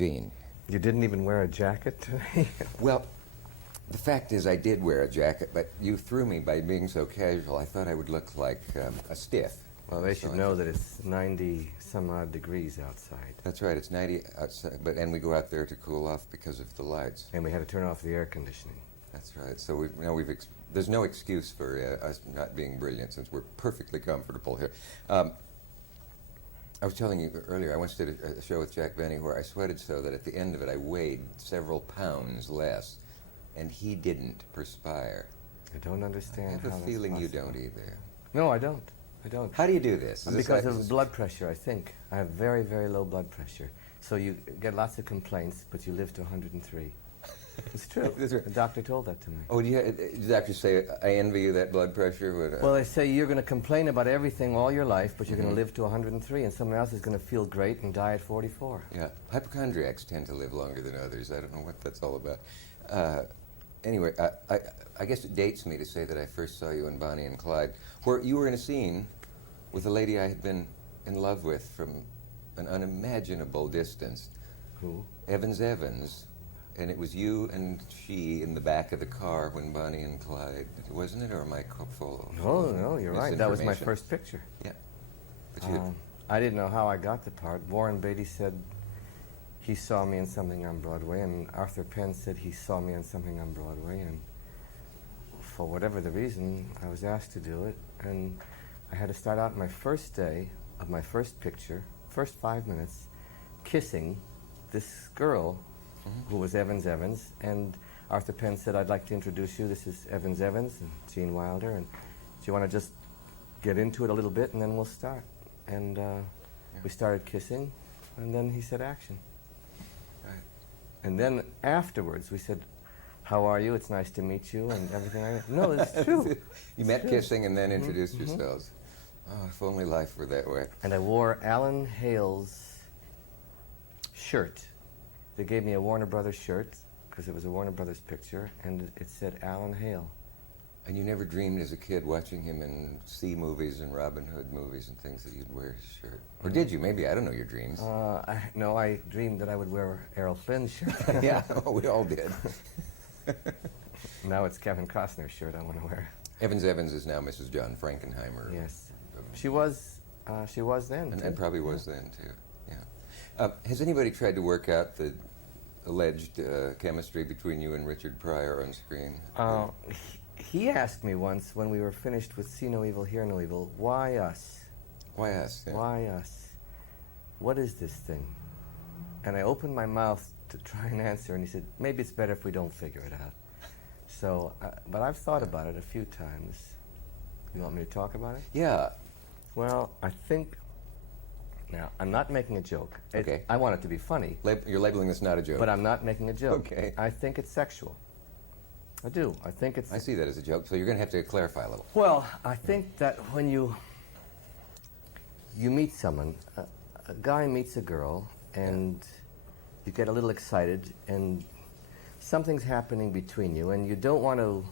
Gene. You didn't even wear a jacket today? Well, the fact is I did wear a jacket, but you threw me by being so casual. I thought I would look like a stiff. Well, they should know that it's 90-some-odd degrees outside. That's right, it's 90 outside, and we go out there to cool off because of the lights. And we had to turn off the air conditioning. That's right. So there's no excuse for us not being brilliant since we're perfectly comfortable here. I was telling you earlier, I once did a show with Jack Benny where I sweated so that at the end of it I weighed several pounds less, and he didn't perspire. I don't understand. I have a feeling you don't either. No, I don't. How do you do this? Because of blood pressure, I think. I have very, very low blood pressure. So you get lots of complaints, but you live to 103. It's true. The doctor told that to me. Oh, did the doctor say, I envy you that blood pressure? Well, they say you're going to complain about everything all your life, but you're going to live to 103, and someone else is going to feel great and die at 44. Yeah. Hypochondriacs tend to live longer than others. I don't know what that's all about. Anyway, I guess it dates me to say that I first saw you in Bonnie and Clyde, where you were in a scene with a lady I had been in love with from an unimaginable distance. Who? Evans. And it was you and she in the back of the car when Bonnie and Clyde, wasn't it? Or am I full? No, you're right. That was my first picture. Yeah. But I didn't know how I got the part. Warren Beatty said he saw me in something on Broadway, and Arthur Penn said he saw me in something on Broadway, and for whatever the reason, I was asked to do it, and I had to start out my first day of my first picture, first 5 minutes, kissing this girl who was Evans, and Arthur Penn said, I'd like to introduce you. This is Evans and Gene Wilder, and do you want to just get into it a little bit, and then we'll start. And we started kissing, and then he said, action. Right. And then afterwards, we said, how are you? It's nice to meet you, and everything like that. No, it's true. You met kissing and then introduced yourselves. Oh, if only life were that way. And I wore Alan Hale's shirt. They gave me a Warner Brothers shirt, because it was a Warner Brothers picture, and it said Alan Hale. And you never dreamed as a kid watching him in Sea movies and Robin Hood movies and things that you'd wear his shirt? Or did you? Maybe, I don't know your dreams. No, I dreamed that I would wear Errol Flynn's shirt. Yeah, we all did. Now it's Kevin Costner's shirt I want to wear. Evans is now Mrs. John Frankenheimer. Yes. She was then, and probably was then, too. Yeah. Has anybody tried to work out the alleged chemistry between you and Richard Pryor on screen? He asked me once when we were finished with See No Evil, Hear No Evil, why us? Why us? Yeah. Why us? What is this thing? And I opened my mouth to try and answer, and he said, maybe it's better if we don't figure it out. So, but I've thought about it a few times. You want me to talk about it? Yeah. Well, I think, now, I'm not making a joke. Okay. I want it to be funny. You're labeling this not a joke. But I'm not making a joke. Okay. I think it's sexual. I do. I think it's... I see that as a joke, so you're going to have to clarify a little. Well, I think that when you meet someone, a guy meets a girl, and you get a little excited, and something's happening between you, and you don't want to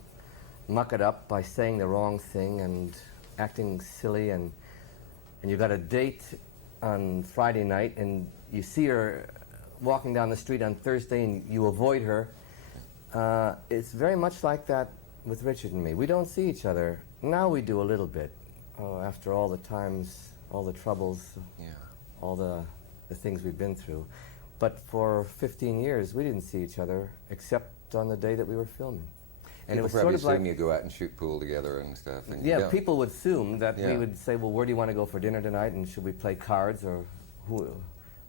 muck it up by saying the wrong thing and acting silly, and you got a date on Friday night, and you see her walking down the street on Thursday, and you avoid her. It's very much like that with Richard and me. We don't see each other. Now we do a little bit, after all the times, all the troubles, all the things we've been through. But for 15 years, we didn't see each other except on the day that we were filming. And people probably assume you go out and shoot pool together and stuff. And yeah, people would assume that we would say, well, where do you want to go for dinner tonight, and should we play cards, or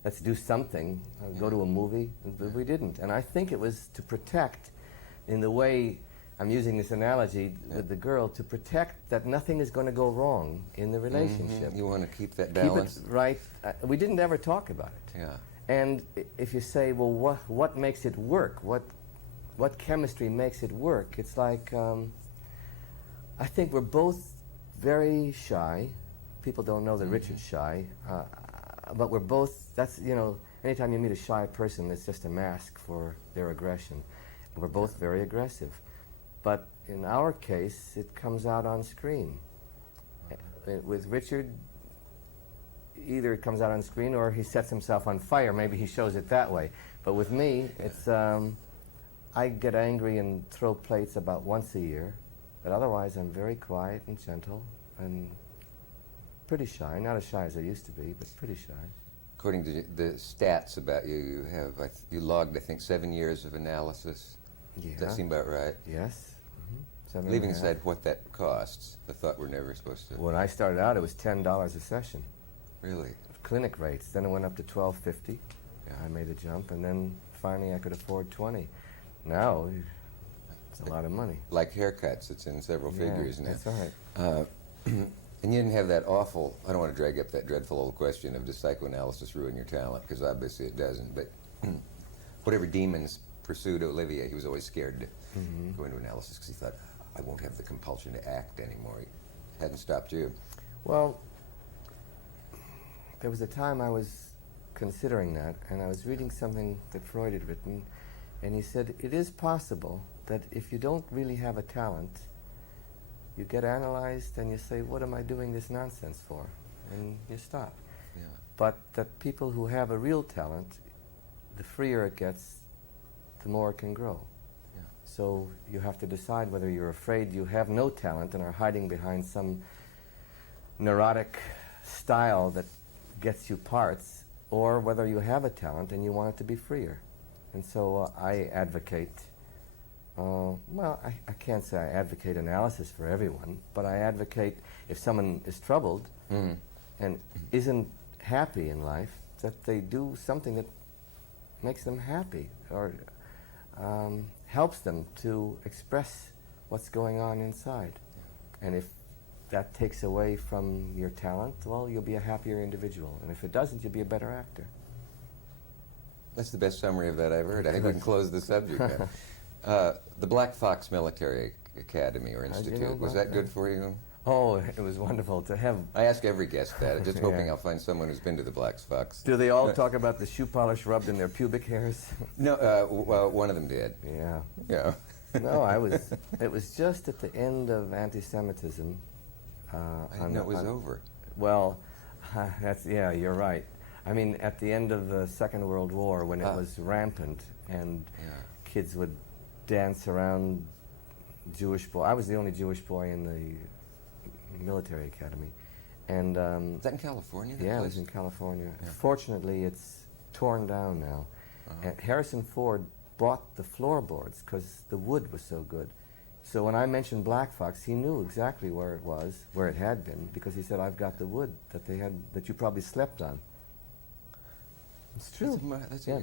let's do something, go to a movie. But we didn't. And I think it was to protect, in the way I'm using this analogy with the girl, to protect that nothing is going to go wrong in the relationship. You want to keep that balance. Keep it right. We didn't ever talk about it. Yeah. And if you say, well, what makes it work? What chemistry makes it work? It's like, I think we're both very shy. People don't know that Richard's shy. But we're both, anytime you meet a shy person, it's just a mask for their aggression. We're both very aggressive. But in our case, it comes out on screen. With Richard, either it comes out on screen or he sets himself on fire. Maybe he shows it that way. But with me, it's I get angry and throw plates about once a year, but otherwise I'm very quiet and gentle and pretty shy. Not as shy as I used to be, but pretty shy. According to the stats about you, you have you logged, I think, 7 years of analysis. Yeah. Does that seem about right? Yes. Mm-hmm. Leaving aside what that costs, the thought we're never supposed to. When I started out, it was $10 a session. Really? Clinic rates. Then it went up to $12.50. Yeah. I made a jump, and then finally I could afford 20. Now it's a lot of money. Like haircuts, it's in several figures now. That's right. And you didn't have that awful, I don't want to drag up that dreadful old question of does psychoanalysis ruin your talent, because obviously it doesn't, but whatever demons pursued Olivier, he was always scared to go into analysis because he thought, I won't have the compulsion to act anymore. It hadn't stopped you. Well, there was a time I was considering that, and I was reading something that Freud had written, and he said, it is possible that if you don't really have a talent, you get analyzed and you say, what am I doing this nonsense for? And you stop. Yeah. But that people who have a real talent, the freer it gets, the more it can grow. Yeah. So you have to decide whether you're afraid you have no talent and are hiding behind some neurotic style that gets you parts, or whether you have a talent and you want it to be freer. And so I advocate, well, I can't say I advocate analysis for everyone, but I advocate if someone is troubled and isn't happy in life, that they do something that makes them happy or helps them to express what's going on inside. And if that takes away from your talent, well, you'll be a happier individual. And if it doesn't, you'll be a better actor. That's the best summary of that I've heard. I think we can close the subject now. The Black Fox Military Academy or Institute, was that good for you? Oh, it was wonderful to have. I ask every guest that, just hoping I'll find someone who's been to the Black Fox. Do they all talk about the shoe polish rubbed in their pubic hairs? No, well, one of them did. Yeah. Yeah. No, it was just at the end of anti-Semitism. I didn't know it was over. Well, you're right. I mean, at the end of the Second World War, when it was rampant and kids would dance around Jewish boy. I was the only Jewish boy in the military academy. And is that in California? Yeah, it was in California. Yeah. Fortunately, it's torn down now. And Harrison Ford bought the floorboards because the wood was so good. So when I mentioned Black Fox, he knew exactly where it was, where it had been, because he said, I've got the wood that they had, that you probably slept on. It's true.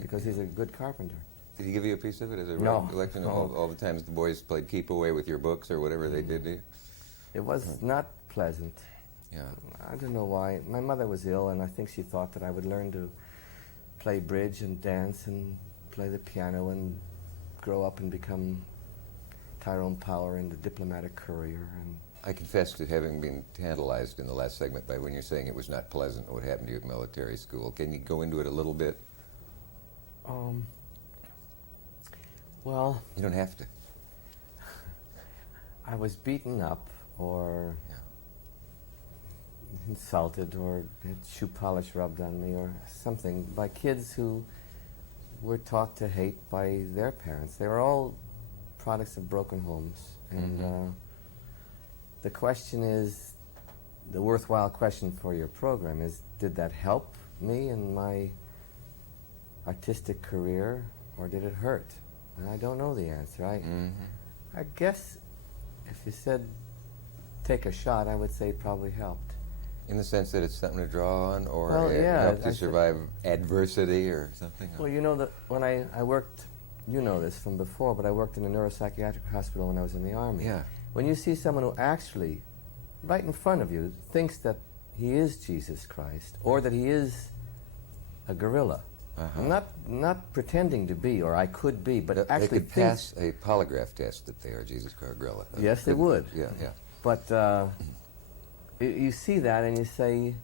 Because he's a good carpenter. Did he give you a piece of it as a recollection of all the times the boys played keep away with your books or whatever they did to you? It was not pleasant. Yeah. I don't know why. My mother was ill, and I think she thought that I would learn to play bridge and dance and play the piano and grow up and become Tyrone Power in the Diplomatic Courier. And I confess to having been tantalized in the last segment by when you're saying it was not pleasant what happened to you at military school. Can you go into it a little bit? Well... You don't have to. I was beaten up or insulted or had shoe polish rubbed on me or something by kids who were taught to hate by their parents. They were all products of broken homes. And the question is, the worthwhile question for your program is, did that help me in my artistic career or did it hurt? And I don't know the answer. I guess if you said take a shot, I would say it probably helped. In the sense that it's something to draw on, or it helped to survive adversity or something? Well, you know that when I worked, you know this from before, but I worked in a neuropsychiatric hospital when I was in the Army. Yeah. When you see someone who actually, right in front of you, thinks that he is Jesus Christ, or that he is a gorilla, not pretending to be, or I could be, but actually they could pass a polygraph test that they are Jesus Christ gorilla. Yes, they would. Yeah. But you see that and you say,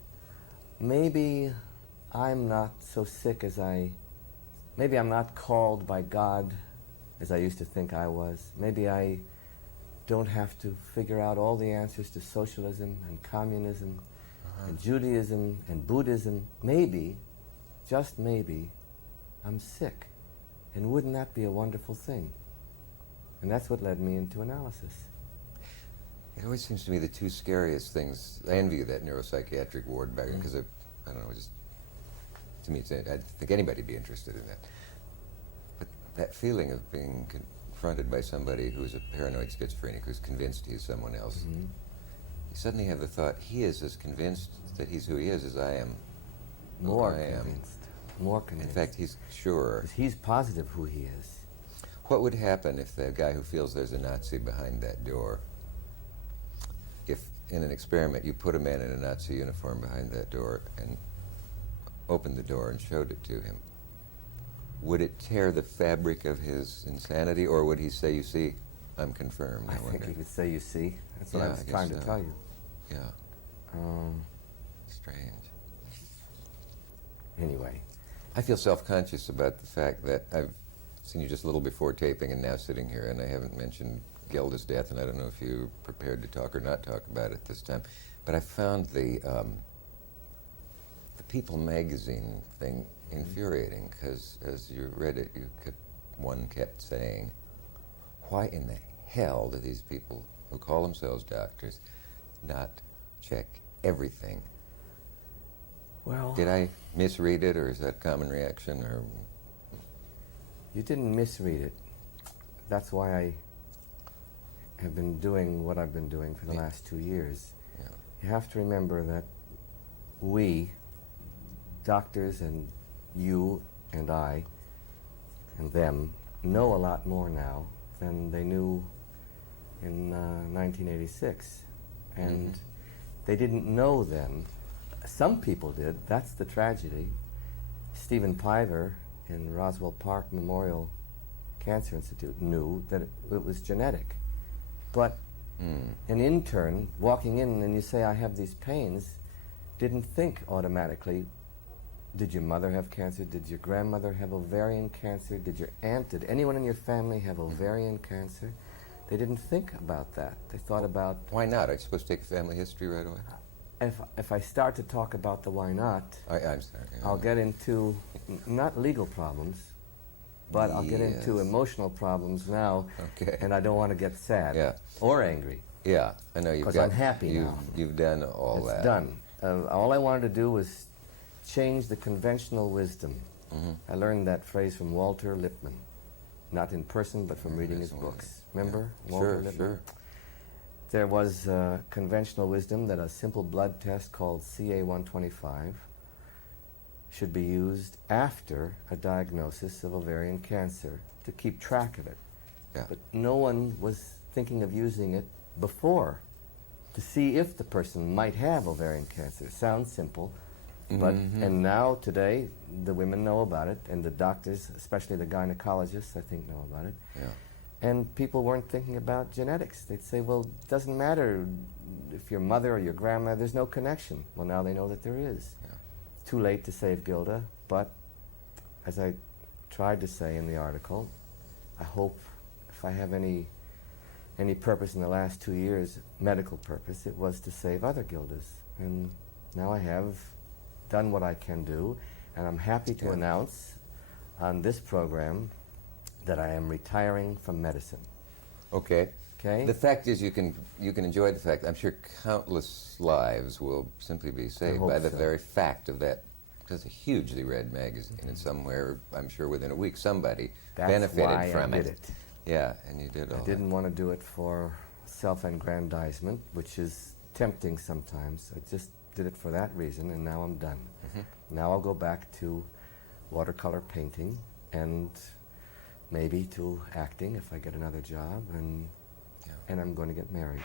maybe I'm not so sick as maybe I'm not called by God as I used to think I was. Maybe I don't have to figure out all the answers to socialism and communism and Judaism and Buddhism, maybe, just maybe, I'm sick. And wouldn't that be a wonderful thing? And that's what led me into analysis. It always seems to me the two scariest things. I envy you that neuropsychiatric ward back then, because I don't know, just to me, I think anybody'd be interested in that. But that feeling of being confronted by somebody who's a paranoid schizophrenic who's convinced he's someone else, you suddenly have the thought, he is as convinced that he's who he is as I am. More convinced. More convinced. In fact, he's sure. 'Cause he's positive who he is. What would happen if the guy who feels there's a Nazi behind that door, if in an experiment you put a man in a Nazi uniform behind that door and opened the door and showed it to him? Would it tear the fabric of his insanity, or would he say, you see, I'm confirmed? I think he could say, you see. That's what I was I trying to guess tell you. Yeah. Strange. Anyway. I feel self-conscious about the fact that I've seen you just a little before taping and now sitting here, and I haven't mentioned Gilda's death, and I don't know if you're prepared to talk or not talk about it this time. But I found the People magazine thing infuriating, because as you read it, one kept saying, why in the hell do these people who call themselves doctors not check everything? Well, did I misread it, or is that common reaction? Or you didn't misread it. That's why I have been doing what I've been doing for the last 2 years. Yeah. You have to remember that we, doctors and you and I and them, know a lot more now than they knew in 1986. And they didn't know then. Some people did. That's the tragedy. Stephen Piver in Roswell Park Memorial Cancer Institute knew that it was genetic. But an intern walking in and you say, I have these pains, didn't think automatically, did your mother have cancer? Did your grandmother have ovarian cancer? Did your aunt, did anyone in your family have ovarian cancer? They didn't think about that. They thought about... Why not? Are you supposed to take a family history right away? If I start to talk about the why not, I'm sorry. Yeah. I'll get into, not legal problems, but I'll get into emotional problems now, and I don't want to get sad or angry. Yeah, I know you've got... Because I'm happy now. You've done all that. It's done. All I wanted to do was change the conventional wisdom. I learned that phrase from Walter Lippmann, not in person, but from reading his books. Remember Walter Lippmann? Sure. There was conventional wisdom that a simple blood test called CA-125 should be used after a diagnosis of ovarian cancer to keep track of it. Yeah. But no one was thinking of using it before to see if the person might have ovarian cancer. Sounds simple, but and now today the women know about it, and the doctors, especially the gynecologists, I think know about it. Yeah. And people weren't thinking about genetics. They'd say, well, it doesn't matter if your mother or your grandmother, there's no connection. Well, now they know that there is. Yeah. Too late to save Gilda, but as I tried to say in the article, I hope if I have any purpose in the last 2 years, medical purpose, it was to save other Gildas. And now I have done what I can do, and I'm happy to announce on this program that I am retiring from medicine. Okay. Okay? The fact is, you can enjoy the fact. I'm sure countless lives will simply be saved by the very fact of that. Because it's a hugely read magazine, and somewhere, I'm sure within a week, somebody benefited from it. I did it. Yeah, and you did all I didn't want to do it for self-aggrandizement, which is tempting sometimes. I just did it for that reason, and now I'm done. Now I'll go back to watercolor painting and maybe to acting if I get another job, and I'm going to get married.